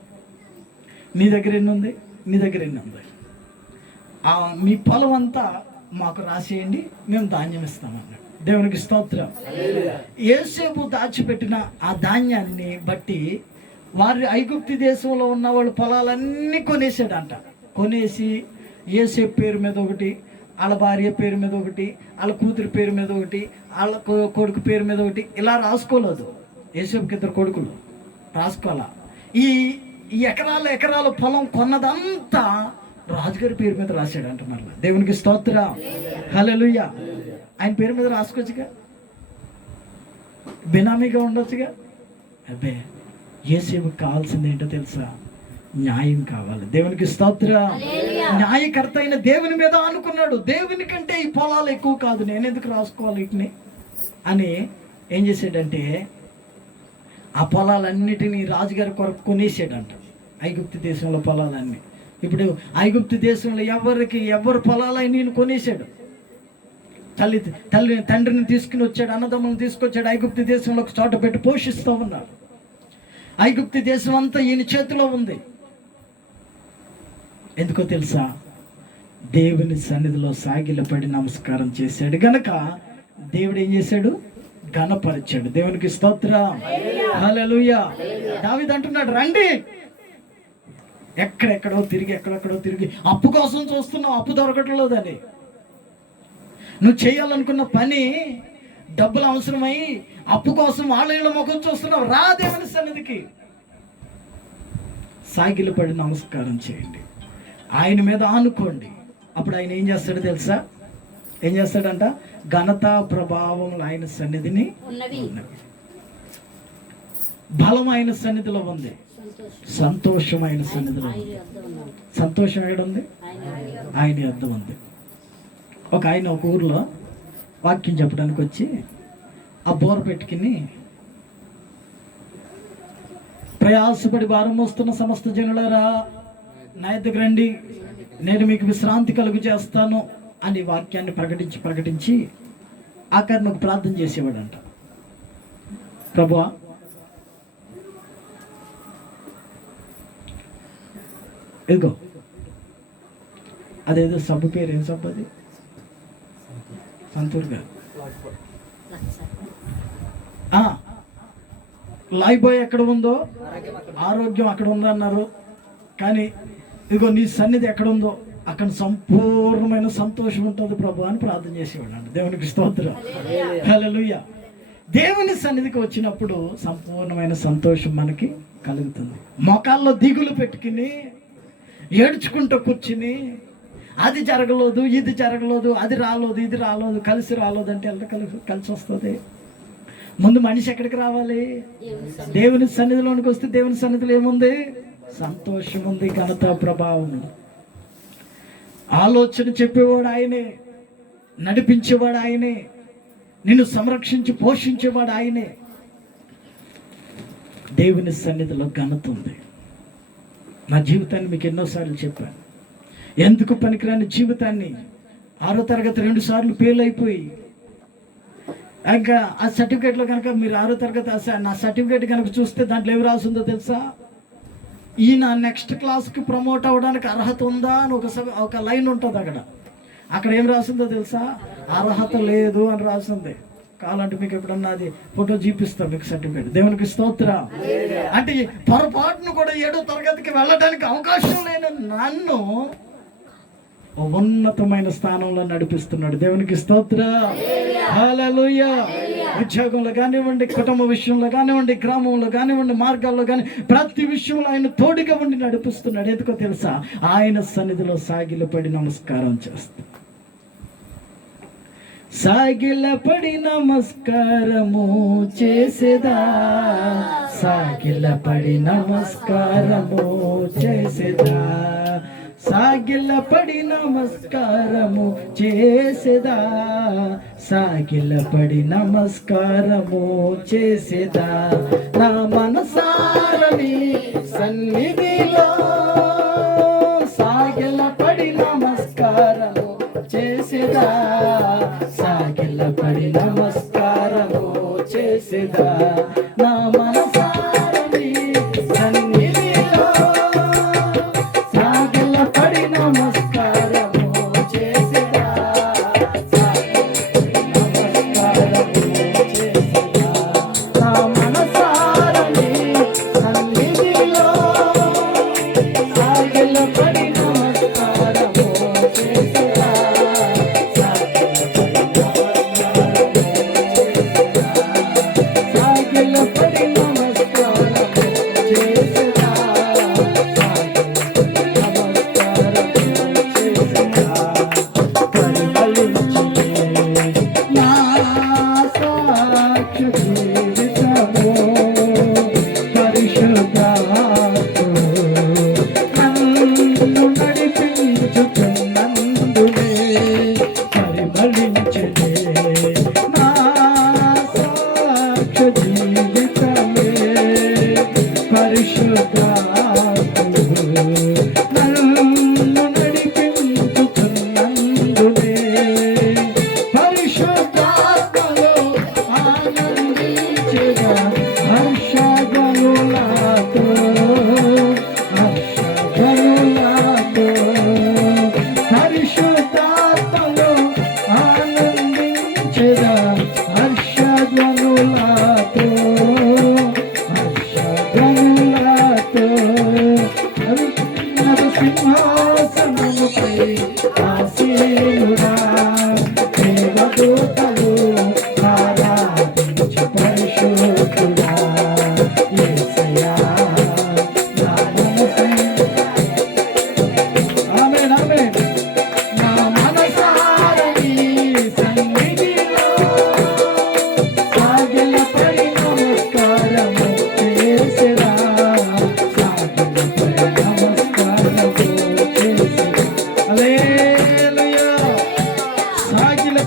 నీ దగ్గర ఎన్ని ఉంది, నీ దగ్గర ఎన్ని ఉంది, మీ పొలం అంతా మాకు రాసేయండి, మేము ధాన్యం ఇస్తామన్నాడు. దేవునికి స్తోత్రం. యోసేపు దాచిపెట్టిన ఆ ధాన్యాన్ని బట్టి వారి ఐగుప్తు దేశంలో ఉన్న వాళ్ళ పొలాలన్నీ కొనేసాడంట. కొనేసి యోసేపు పేరు మీద ఒకటి, వాళ్ళ భార్య పేరు మీద ఒకటి, వాళ్ళ కూతురు పేరు మీద ఒకటి, వాళ్ళ కొడుకు పేరు మీద ఒకటి, ఇలా రాసుకోలేదు. యోసేపుకి 2 కొడుకులు, రాసుకోవాలా. ఈ ఎకరాల పొలం కొన్నదంతా రాజుగారి పేరు మీద రాశాడు అంటున్నారు. దేవునికి స్తోత్రం. హల్లెలూయా. ఆయన పేరు మీద రాసుకోవచ్చుగా, బినామీగా ఉండొచ్చుగా. అబ్బే, యోసేపుకి కావాల్సింది ఏంటో తెలుసా? న్యాయం కావాలి. దేవునికి స్తోత్రం. న్యాయకర్త అయిన దేవుని మీద అనుకున్నాడు. దేవుని కంటే ఈ పొలాలు ఎక్కువ కాదు, నేను ఎందుకు రాసుకోవాలి వీటిని అని ఏం చేశాడంటే ఆ పొలాలన్నిటినీ రాజుగారి కొరకు కొనేసాడంట. ఐగుప్తు దేశంలో పొలాలన్నీ. ఇప్పుడు ఐగుప్తు దేశంలో ఎవరు పొలాలని నేను కొనేసాడు. తండ్రిని తీసుకుని వచ్చాడు, అన్నదమ్ములను తీసుకొచ్చాడు, ఐగుప్తు దేశంలో ఒక చోట పెట్టి పోషిస్తూ ఉన్నాడు. ఐగుప్తు దేశం అంతా ఈయన చేతిలో ఉంది. ఎందుకో తెలుసా? దేవుని సన్నిధిలో సాగిలపడి నమస్కారం చేశాడు గనక దేవుడు ఏం చేశాడు? ఘనపరిచాడు. దేవునికి స్తోత్రం. హల్లెలూయా. దావీదు అంటున్నాడు, రండి, ఎక్కడెక్కడో తిరిగి అప్పు కోసం చూస్తున్నావు, అప్పు దొరకట్లేదని. నువ్వు చేయాలనుకున్న పని డబ్బులు అవసరమై అప్పు కోసం వాళ్ళ ముఖం చూస్తున్నావు. రా దేవుని సన్నిధికి, సాగిలపడి నమస్కారం చేయండి, ఆయన మీద ఆనుకోండి. అప్పుడు ఆయన ఏం చేస్తాడో తెలుసా? ఏం చేస్తాడంట? ఘనత ప్రభావం ఆయన సన్నిధిని ఉన్నవి. బలం ఆయన సన్నిధిలో ఉంది, సంతోషం ఆయన సన్నిధిలో ఉంది. సంతోషం ఎక్కడుంది? ఆయన యొద్ద ఉంది. ఆయన ఒక ఊర్లో వాక్యం చెప్పడానికి వచ్చి ఆ బోర పెట్టుకుని, ప్రయాసపడి భారం మోస్తున్న సమస్త జనులారా నా యొద్దకు రండి, నేను మీకు విశ్రాంతి కలుగు చేస్తాను అని వాక్యాన్ని ప్రకటించి ఆఖరిని ఒక ప్రార్థన చేసేవాడంట. ప్రభువా, ఇదిగో అదేదో సబ్బు పేరు, ఏం సబ్బు అది? సంతూర్ గారు. లైఫ్ ఎక్కడ ఉందో ఆరోగ్యం అక్కడ ఉందన్నారు, కానీ ఇదిగో నీ సన్నిధి ఎక్కడ ఉందో అక్కడ సంపూర్ణమైన సంతోషం ఉంటుంది ప్రభు అని ప్రార్థన చేసేవాడు అండి. దేవునికి స్తోత్రం. హల్లెలూయా. దేవుని సన్నిధికి వచ్చినప్పుడు సంపూర్ణమైన సంతోషం మనకి కలుగుతుంది. మొకాల్లో దిగులు పెట్టుకుని ఏడ్చుకుంటూ కూర్చుని అది జరగలేదు, ఇది జరగలేదు, అది రాలేదు, ఇది రాలేదు, కలిసి రాలేదు అంటే ఎంత కలిసి వస్తుంది? ముందు మనిషి ఎక్కడికి రావాలి? దేవుని సన్నిధిలోనికి వస్తే దేవుని సన్నిధిలో ఏముంది? సంతోషం ఉంది, ఘనత ప్రభావం ఉంది. ఆలోచన చెప్పేవాడు ఆయనే, నడిపించేవాడు ఆయనే, నిన్ను సంరక్షించి పోషించేవాడు ఆయనే. దేవుని సన్నిధిలో ఘనత ఉంది. నా జీవితాన్ని మీకు ఎన్నోసార్లు చెప్పాను. ఎందుకు పనికిరాని జీవితాన్ని 6వ తరగతి 2 సార్లు ఫెయిల్ అయిపోయి, ఇంకా ఆ సర్టిఫికేట్లో కనుక మీరు 6వ తరగతి నా సర్టిఫికేట్ కనుక చూస్తే దాంట్లో ఏమి రాసిందో తెలుసా? ఈయన నెక్స్ట్ క్లాస్కి ప్రమోట్ అవ్వడానికి అర్హత ఉందా అని ఒక లైన్ ఉంటుంది అక్కడ ఏం రాసిందో తెలుసా? అర్హత లేదు అని రాసింది. కావాలంటే మీకు ఎప్పుడన్నా అది ఫోటో చూపిస్తాం మీకు సర్టిఫికేట్. దేవునికి స్తోత్రం. అంటే పొరపాటును కూడా 7వ తరగతికి వెళ్ళడానికి అవకాశం లేని నన్ను ఉన్నతమైన స్థానంలో నడిపిస్తున్నాడు. దేవునికి స్తోత్రం. హల్లెలూయా. ఉద్యోగంలో కానివ్వండి, కుటుంబ విషయంలో కానివ్వండి, గ్రామంలో కానివ్వండి, మార్గాల్లో కానీ ప్రతి విషయంలో ఆయన తోడుగా ఉండి నడిపిస్తున్నాడు. ఎందుకో తెలుసా? ఆయన సన్నిధిలో సాగిలపడి నమస్కారం చేస్తా. సాగిలపడి నమస్కారము చేసేదా, సాగిలపడి నమస్కారము చేసేదా, సాగిలపడి నమస్కారము చేసేదా, సాగిలపడి నమస్కారము చేసేదా, నా మనసారని సన్నిధిలో సాగిలపడి నమస్కారము చేసేదా, సాగిలపడి నమస్కారము చేసేదా, నా మనసారని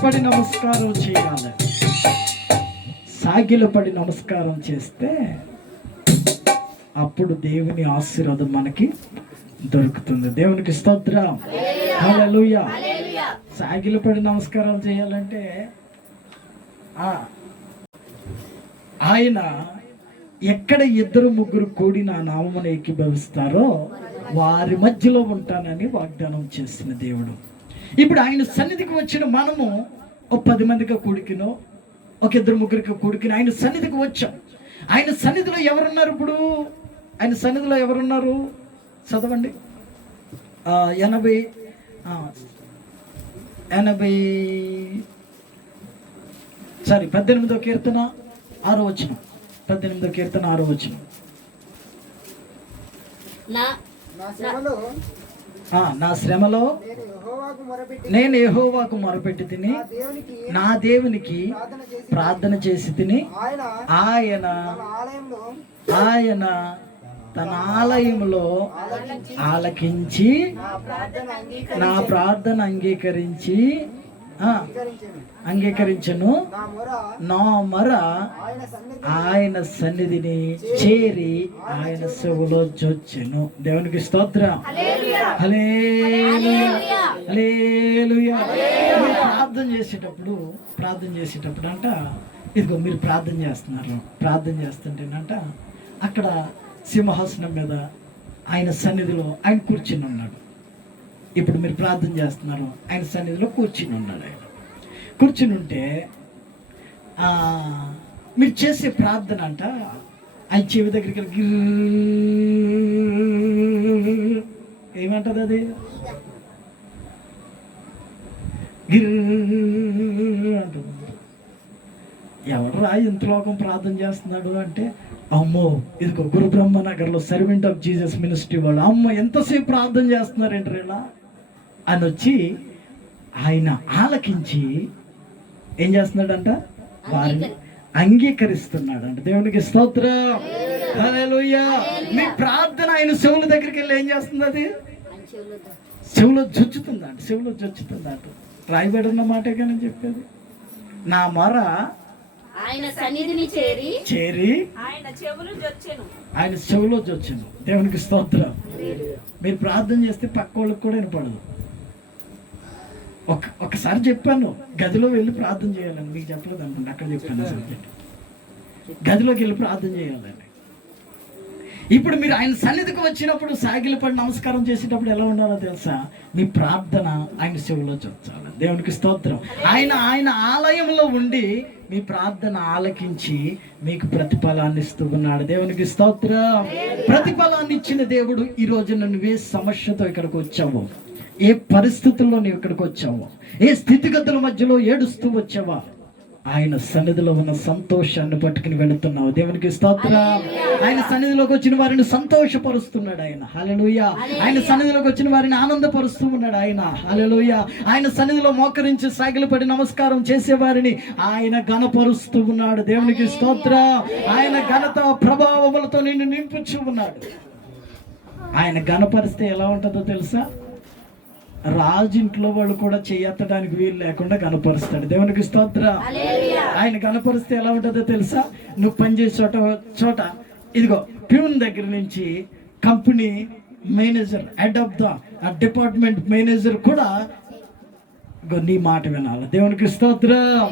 సాగిలపడి నమస్కారం చేయాలి. సాగిలపడి నమస్కారం చేస్తే అప్పుడు దేవుని ఆశీర్వాదం మనకి దొరుకుతుంది. దేవునికి స్తోత్రం, హల్లెలూయా. సాగిలపడి నమస్కారం చేయాలంటే ఆయన ఎక్కడ 2-3 కూడి నా నామమున ఏకీభవిస్తారో వారి మధ్యలో ఉంటానని వాగ్దానం చేసిన దేవుడు. ఇప్పుడు ఆయన సన్నిధికి వచ్చిన మనము 10 మందికి కూడికినో 2-3 కూడికినో ఆయన సన్నిధికి వచ్చాం. ఆయన సన్నిధిలో ఎవరున్నారు? ఇప్పుడు ఆయన సన్నిధిలో ఎవరున్నారు? చదవండి. 18వ కీర్తన 6వ వచనం. 18వ కీర్తన 6వ వచనం. నా శ్రమలో నేను యెహోవాకు మొరపెట్టి తిని నా దేవునికి ప్రార్థన చేసి తిని ఆయన తన ఆలయంలో ఆలకించి నా ప్రార్థన అంగీకరించను. నా మొర ఆయన సన్నిధిని చేరి ఆయన సేవలో జొచ్చెను. దేవునికి స్తోత్రం, హల్లెలూయా, హల్లెలూయా. ప్రార్థన చేసేటప్పుడు అంట, ఇదిగో మీరు ప్రార్థన చేస్తుంటేనంట అక్కడ సింహాసనం మీద ఆయన సన్నిధిలో ఆయన కూర్చుని ఉన్నాడు. ఇప్పుడు మీరు ప్రార్థన చేస్తున్నారు, ఆయన సన్నిధిలో కూర్చుని ఉన్నాడు. ఆయన కూర్చుని ఉంటే మీరు చేసే ప్రార్థన అంట ఆయన చెవి దగ్గరికి ఏమంటది? అది అంటుంది. ఎవడరా ఇంతలోకం ప్రార్థన చేస్తున్నాడు అంటే, అమ్మో ఇదిగో గురు బ్రహ్మనగర్లో సర్వెంట్ ఆఫ్ జీసస్ మినిస్ట్రీ వాళ్ళు, అమ్మ ఎంతసేపు ప్రార్థన చేస్తున్నారంటారు ఇలా అని వచ్చి ఆయన ఆలకించి ఏం చేస్తున్నాడంట? వారిని అంగీకరిస్తున్నాడంట. దేవునికి స్తోత్రం, హల్లెలూయా. మీ ప్రార్థన ఆయన చెవుల దగ్గరికి వెళ్ళి ఏం చేస్తుంది? అది చెవులో జొచ్చుతుందంట. రాయబడిన మాటే కానీ చెప్పేది. నా మొర ఆయన సన్నిధిని చేరి ఆయన చెవులో జొచ్చెను. దేవునికి స్తోత్రం. మీరు ప్రార్థన చేస్తే పక్క వాళ్ళకి కూడా వినపడదు. ఒకసారి చెప్పాను, గదిలో వెళ్ళి ప్రార్థన చేయాలని. మీకు చెప్పలేదు అనుకుంటా, అక్కడ చెప్పాను సబ్జెక్ట్. గదిలోకి వెళ్ళి ప్రార్థన చేయాలని. ఇప్పుడు మీరు ఆయన సన్నిధికి వచ్చినప్పుడు సాగిలపడి నమస్కారం చేసేటప్పుడు ఎలా ఉండాలో తెలుసా? మీ ప్రార్థన ఆయన చెవులో చొచ్చాలి. దేవునికి స్తోత్రం. ఆయన ఆలయంలో ఉండి మీ ప్రార్థన ఆలకించి మీకు ప్రతిఫలాన్ని ఇస్తూ ఉన్నాడు. దేవునికి స్తోత్రం. ప్రతిఫలాన్ని ఇచ్చిన దేవుడు. ఈ రోజు నువ్వే సమస్యతో ఇక్కడికి వచ్చావో, ఏ పరిస్థితుల్లో నువ్వు ఇక్కడికి వచ్చావో, ఏ స్థితిగతుల మధ్యలో ఏడుస్తూ వచ్చావా, ఆయన సన్నిధిలో ఉన్న సంతోషాన్ని పట్టుకుని వెళుతున్నావు. దేవునికి స్తోత్రం. ఆయన సన్నిధిలోకి వచ్చిన వారిని సంతోషపరుస్తున్నాడు ఆయన. హల్లెలూయా. ఆయన సన్నిధిలోకి వచ్చిన వారిని ఆనందపరుస్తూ ఉన్నాడు ఆయన. హల్లెలూయా. ఆయన సన్నిధిలో మోకరించి సాగిలపడి నమస్కారం చేసే వారిని ఆయన ఘనపరుస్తూ ఉన్నాడు. దేవునికి స్తోత్రం. ఆయన ఘనత ప్రభావములతో నిన్ను నింపుచూ ఉన్నాడు. ఆయన ఘనపరిస్తే ఎలా ఉంటుందో తెలుసా? రాజింట్లో వాళ్ళు కూడా చేయడానికి వీలు లేకుండా గణపరుస్తాడు. దేవునికి స్తోత్రం. ఆయన గణపరిస్తే ఎలా ఉంటుందో తెలుసా? నువ్వు పనిచేసే చోట ఇదిగో ప్యూన్ దగ్గర నుంచి company manager, head of the department manager కూడా నీ మాట వినాలి. దేవునికి స్తోత్రం,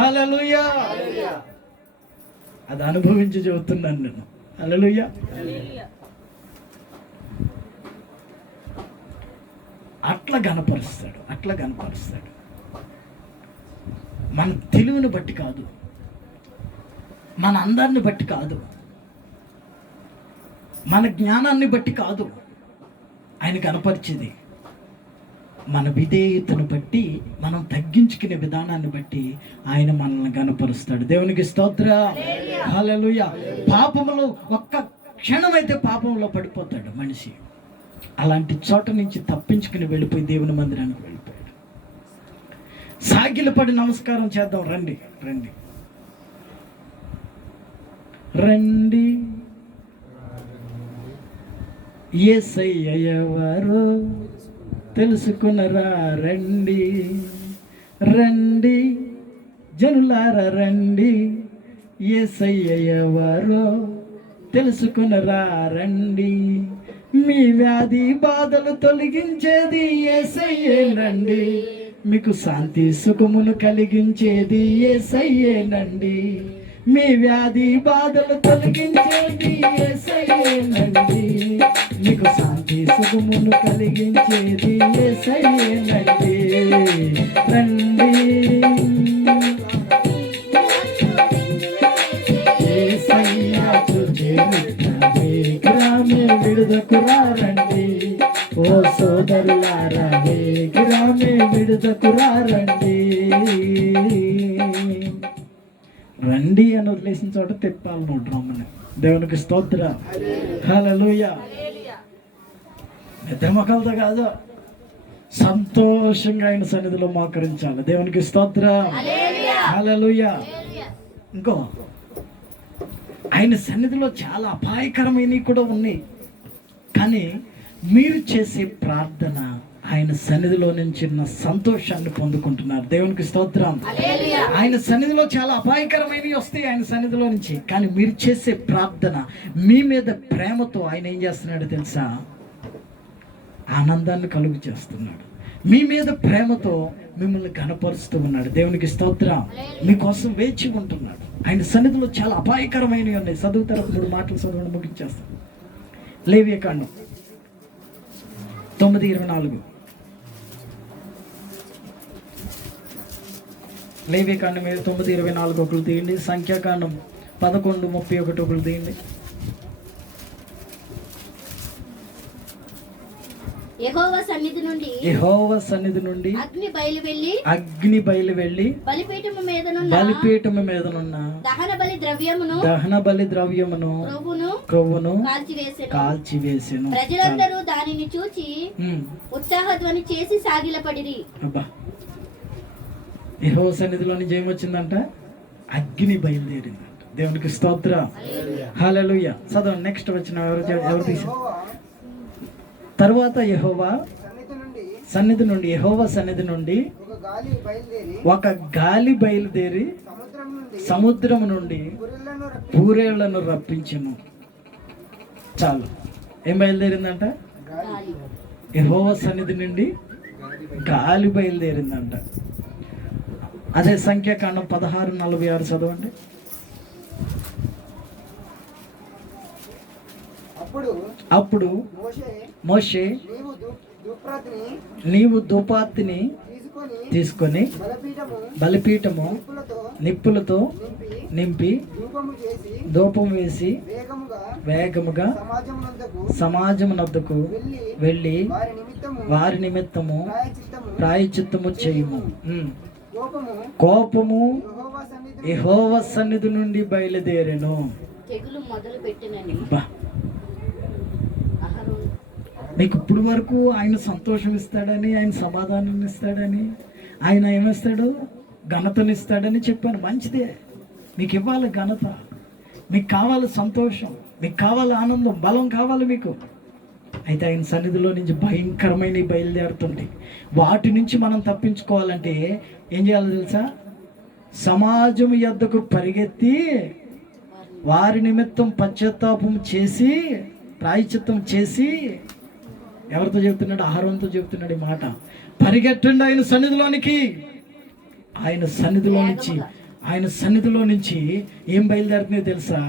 హల్లెలూయా. అది అనుభవించి చెబుతున్నాను నేను. హల్లెలూయా. అట్లా గణపరుస్తాడు. మన తెలివిని బట్టి కాదు, మన అందాన్ని బట్టి కాదు, మన జ్ఞానాన్ని బట్టి కాదు ఆయన గణపరిచేది. మన విధేయతను బట్టి, మనం తగ్గించుకునే విధానాన్ని బట్టి ఆయన మనల్ని గణపరుస్తాడు. దేవునికి స్తోత్రం, హల్లెలూయా. పాపములో ఒక్క క్షణమైతే పాపంలో పడిపోతాడు మనిషి. అలాంటి చోట నుంచి తప్పించుకుని వెళ్ళిపోయి దేవుని మందిరానికి వెళ్ళిపోయాడు. సాగిలపడి నమస్కారం చేద్దాం. రండి రండి రండి. యేసయ్య ఎవరో తెలుసుకున్నరా రండి. రండి జనులారా రండి, యేసయ్య ఎవరో తెలుసుకునరా రండి. మీ వ్యాధి బాధలు తొలగించేది యేసయ్యేనండి, మీకు శాంతి సుఖమును కలిగించేది యేసయ్యేనండి. మీ వ్యాధి బాధలు తొలగించేది యేసయ్యేనండి, మీకు శాంతి సుఖమును కలిగించేది యేసయ్యేనండి. రండి యేసయ్య గ్రామే విడుదకురా రండి, ఓ సోదరులారా గ్రామే విడుదకురా రండి. రండి అని వదిలేసిన చోట తిప్పాలి నోడు రమ్మని. దేవునికి స్తోత్ర. హల్లెలూయా. నిద్ర మొక్కలతో కాదు, సంతోషంగా ఆయన సన్నిధిలో మోకరించాలి. దేవునికి స్తోత్ర. హల్లెలూయా. ఇంకో ఆయన సన్నిధిలో చాలా అపాయకరమైనవి కూడా ఉన్నాయి, కానీ మీరు చేసే ప్రార్థన ఆయన సన్నిధిలో నుంచి ఉన్న సంతోషాన్ని పొందుకుంటున్నారు. దేవునికి స్తోత్రం. ఆయన సన్నిధిలో చాలా అపాయకరమైనవి వస్తాయి ఆయన సన్నిధిలో నుంచి, కానీ మీరు చేసే ప్రార్థన మీ మీద ప్రేమతో ఆయన ఏం చేస్తున్నాడో తెలుసా? ఆనందాన్ని కలుగు చేస్తున్నాడు. మీ మీద ప్రేమతో మిమ్మల్ని ఘనపరుస్తూ ఉన్నాడు. దేవునికి స్తోత్రం. మీకోసం వేచి ఉంటున్నాడు. ఆయన సన్నిధిలో చాలా అపాయకరమైనవి ఉన్నాయి. చదువుతారు, 3 మాటలు చదవడం ముగించేస్తాం. లేవియకాండం 9:24. లేవియకాండం 9:24 ఒకరు తీయండి. సంఖ్యాకాండం 11:31 ఒకరు తీయండి. యెహోవా సన్నిధి నుండి అగ్ని బయలు వెళ్ళి బలిపీఠము మీదనున్న దహన బలి ద్రవ్యమును క్రొవ్వును కాల్చివేసెను. ప్రజలందరూ దానిని చూచి ఉత్సాహధ్వని చేసి సాగిలపడిరి. యెహోవా సన్నిధిలో నుంచి ఏమొచ్చిందంట? అగ్ని బయలుదేరిందంట. దేవునికి స్తోత్రం. హల్లెలూయా. చదవండి నెక్స్ట్ వచ్చిన ఎవరు తీసారు? తరువాత యెహోవా సన్నిధి నుండి ఒక గాలి బయలుదేరి సముద్రం నుండి పూరేళ్లను రప్పించెను. చాలు. ఏం బయలుదేరిందంట? యెహోవా సన్నిధి నుండి గాలి బయలుదేరిందంట. అదే సంఖ్యాకాండం 16:46 చదవండి. అప్పుడు మోషే నీవు ధూపార్తిని తీసుకొని బలిపీఠము నిప్పులతో నింపి ధూపం వేసి వేగముగా సమాజమునొద్దకు వెళ్ళి వారి నిమిత్తము ప్రాయశ్చిత్తము చేయుము. కోపము యెహోవా సన్నిధి నుండి బయలుదేరెను. మీకు ఇప్పుడు వరకు ఆయన సంతోషం ఇస్తాడని, ఆయన సమాధానం ఇస్తాడని, ఆయన ఏమిస్తాడు? ఘనతనిస్తాడని చెప్పాను. మంచిదే, మీకు ఇవ్వాలి ఘనత, మీకు కావాలి సంతోషం, మీకు కావాలి ఆనందం, బలం కావాలి మీకు. అయితే ఆయన సన్నిధిలో నుంచి భయంకరమైనవి బయలుదేరుతుంటాయి. వాటి నుంచి మనం తప్పించుకోవాలంటే ఏం చేయాలో తెలుసా? సమాజం యొద్దకు పరిగెత్తి వారి నిమిత్తం పశ్చాత్తాపం చేసి ప్రాయశ్చిత్తం చేసి, ఎవరితో చెప్తున్నాడు? అహరోనుతో చెప్తున్నాడు ఈ మాట. పరిగెట్టండి ఆయన సన్నిధిలోనికి. ఆయన సన్నిధిలో నుంచి ఏం బయలుదేరుతుందో తెలుసా?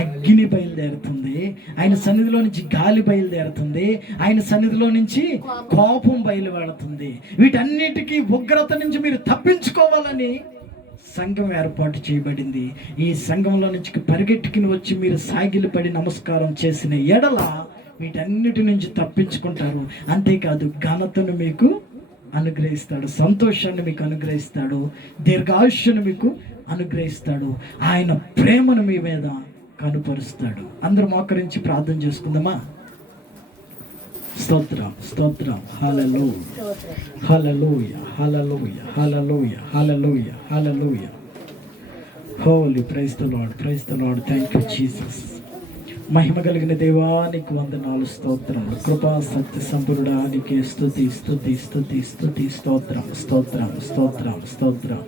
అగ్ని బయలుదేరుతుంది. ఆయన సన్నిధిలో నుంచి గాలి బయలుదేరుతుంది. ఆయన సన్నిధిలో నుంచి కోపం బయలుదేరుతుంది. వీటన్నిటికీ ఉగ్రత నుంచి మీరు తప్పించుకోవాలని సంఘం ఏర్పాటు చేయబడింది. ఈ సంఘంలో నుంచి పరిగెట్టుకుని వచ్చి మీరు సాగిలపడి నమస్కారం చేసిన ఎడల వీటన్నిటి నుంచి తప్పించుకుంటారు. అంతేకాదు ఘనతను మీకు అనుగ్రహిస్తాడు, సంతోషాన్ని మీకు అనుగ్రహిస్తాడు, దీర్ఘాయుష్ను మీకు అనుగ్రహిస్తాడు, ఆయన ప్రేమను మీ మీద కనుపరుస్తాడు. అందరూ మోకరించి ప్రార్థన చేసుకుందామా? స్తోత్రం, స్తోత్రం. Hallelujah, hallelujah, hallelujah, hallelujah, hallelujah, hallelujah. Holy, praise the lord, praise the lord. Thank you Jesus. మహిమ కలిగిన దేవానికి వందనాలు, స్తోత్రములు. కృపా సత్య సంపూర్ణానికి స్తుతి స్తుతి స్తుతి స్తుతి స్తోత్రం స్తోత్రం స్తోత్రం స్తోత్రం.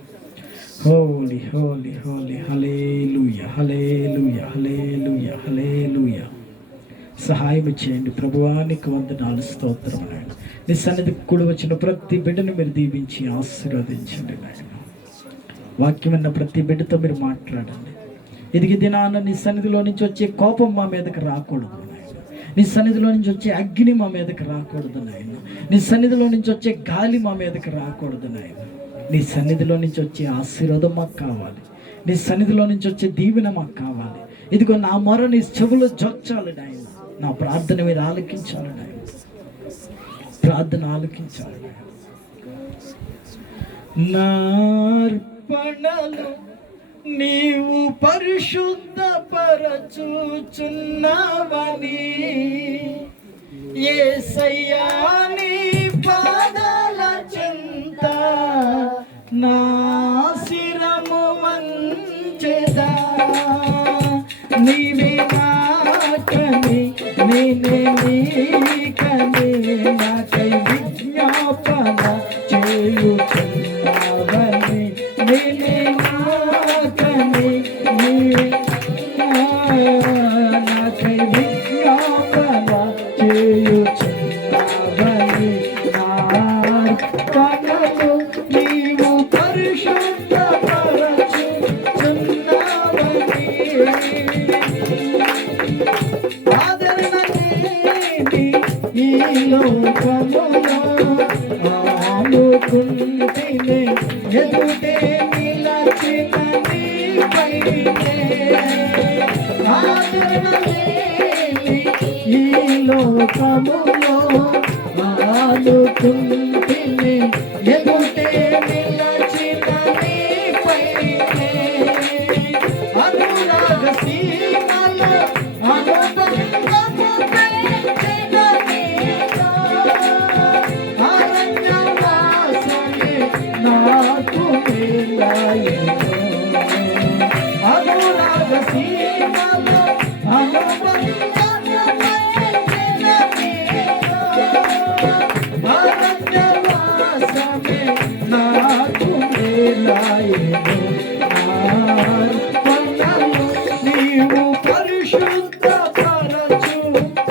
హోలీ హోలీ హోలీ. హల్లెలూయా హల్లెలూయా హల్లెలూయా హల్లెలూయా. సహాయం చేయండి ప్రభువానికి వందనాలు, స్తోత్రం నాయన. నీ సన్నిధికి కూడి వచ్చిన ప్రతి బిడ్డను మీరు దీవించి ఆశీర్వదించండి నాయన. వాక్యం విన్న ప్రతి బిడ్డతో మీరు మాట్లాడండి. ఎదిగి దినాన నీ సన్నిధిలో నుంచి వచ్చే కోపం మా మీదకి రాకూడదు నాయన. నీ సన్నిధిలో నుంచి వచ్చే అగ్ని మా మీదకి రాకూడదు నాయన. నీ సన్నిధిలో నుంచి వచ్చే గాలి మా మీదకి రాకూడదు నాయన. నీ సన్నిధిలో నుంచి వచ్చే ఆశీర్వాదం మాకు కావాలి. నీ సన్నిధిలో నుంచి వచ్చే దీవెన మాకు కావాలి. ఇదిగో నా మొర నీ చెవులు జొచ్చాలి నాయన. నా ప్రార్థన మీరు ఆలకించాలి నాయన. ప్రార్థన ఆలకించాలి నాయన. నా అర్పణలు నీవు పరిశుద్ధ పరచుచున్నావని యేసయ్యా నీ పాదాల చెంత నా శిరము వంచెదా. నీవే నాకని నేనే నీకని నాకై విజ్ఞాపన చేయుచున్నావని. నేనే నాకని నాకై విజ్ఞాపన చేయుచున్నావని. నా అర్పణలు నీవు పరిశుద్ధ పరచుచున్నావని. ఆదరణ లేని ఈ లోకములో ఆనుకుంటేనే ఎదుటే నిలచిన నీపైనే. ఆదరణ లేని ఈ లోకములో ఆనుకుంటేనే ఎదుటే నిలచిన నీపైనే. అనురాగ సీమలో అనుబంధము పెంచిన నీలో అరణ్యవాసమే నాకు మేలాయెను. అనురాగ సీమలో అనుబంధము పెంచిన నీలో అరణ్యవాసమే నాకు మేలాయెను. అర్పణలు నీవు పరిశుద్ధ పరచుచున్నావని.